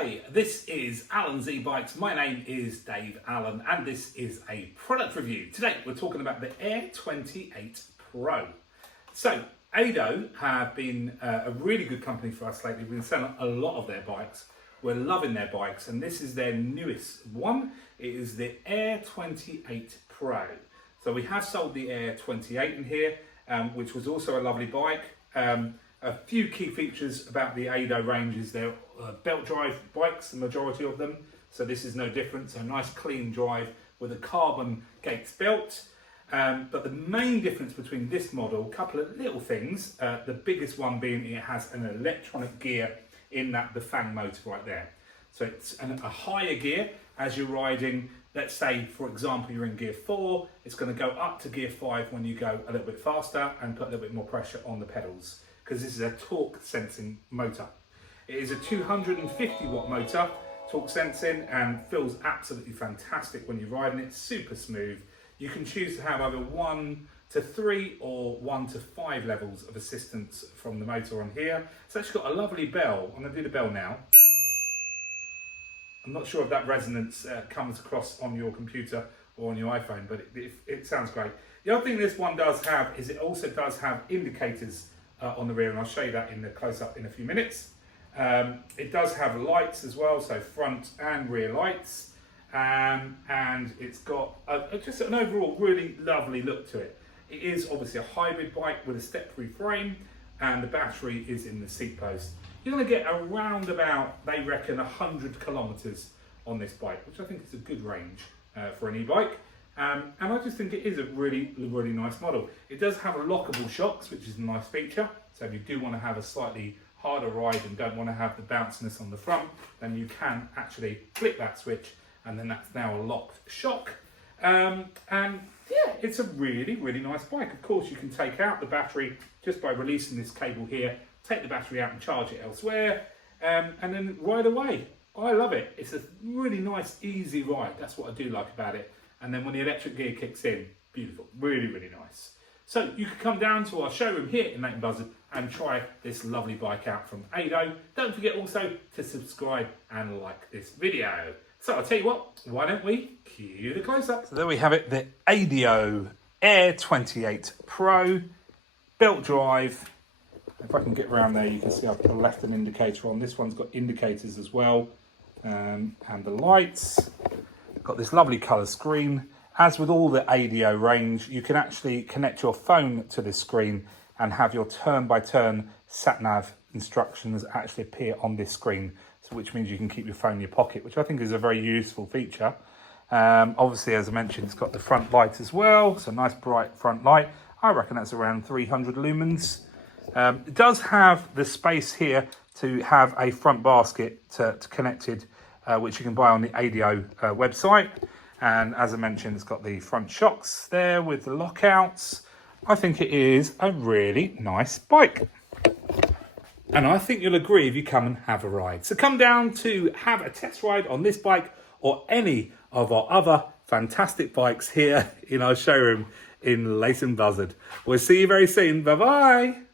Hi, this is Alan's E-Bikes. My name is Dave Allen and this is a product review. Today we're talking about the Air 28 Pro. So Ado have been a really good company for us lately. We've been selling a lot of their bikes. We're loving their bikes and this is their newest one. It is the Air 28 Pro. So we have sold the Air 28 in here, which was also a lovely bike. A few key features about the Ado range is they're belt drive bikes, the majority of them. So this is no different. So nice clean drive with a carbon Gates belt. But the main difference between this model, a couple of little things. The biggest one being it has an electronic gear in the fan motor right there. So it's a higher gear as you're riding. Let's say, for example, you're in gear 4. It's going to go up to gear 5 when you go a little bit faster and put a little bit more pressure on the pedals, because this is a torque sensing motor. It is a 250 watt motor, torque sensing, and feels absolutely fantastic when you're riding it, super smooth. You can choose to have either 1 to 3 or 1 to 5 levels of assistance from the motor on here. It's actually got a lovely bell. I'm going to do the bell now. I'm not sure if that resonance comes across on your computer or on your iPhone, but it sounds great. The other thing this one does have is it also does have indicators on the rear, and I'll show you that in the close-up in a few minutes. It does have lights as well, so front and rear lights, and it's got just an overall really lovely look to it. It is obviously a hybrid bike with a step-free frame, and the battery is in the seat post. You're going to get around about, they reckon, 100 kilometers on this bike, which I think is a good range for an e-bike. And I just think it is a really, really nice model. It does have lockable shocks, which is a nice feature. So if you do want to have a slightly harder ride and don't want to have the bounciness on the front, then you can actually flip that switch and then that's now a locked shock. And yeah, it's a really, really nice bike. Of course, you can take out the battery just by releasing this cable here, take the battery out and charge it elsewhere, and then ride away. I love it. It's a really nice, easy ride. That's what I do like about it. And then when the electric gear kicks in, beautiful, really, really nice. So you can come down to our showroom here in Leighton Buzzard and try this lovely bike out from Ado. Don't forget also to subscribe and like this video. So I'll tell you what, why don't we cue the close-up? So there we have it, the Ado Air 28 Pro belt drive. If I can get around there, you can see I've left an indicator on. This one's got indicators as well, and the lights. Got this lovely colour screen. As with all the Ado range, you can actually connect your phone to this screen and have your turn-by-turn sat-nav instructions actually appear on this screen, so which means you can keep your phone in your pocket, which I think is a very useful feature. Obviously, as I mentioned, it's got the front light as well, so nice bright front light. I reckon that's around 300 lumens. It does have the space here to have a front basket connected, which you can buy on the Ado website. And as I mentioned, it's got the front shocks there with the lockouts. I think it is a really nice bike. And I think you'll agree if you come and have a ride. So come down to have a test ride on this bike or any of our other fantastic bikes here in our showroom in Leighton Buzzard. We'll see you very soon. Bye-bye.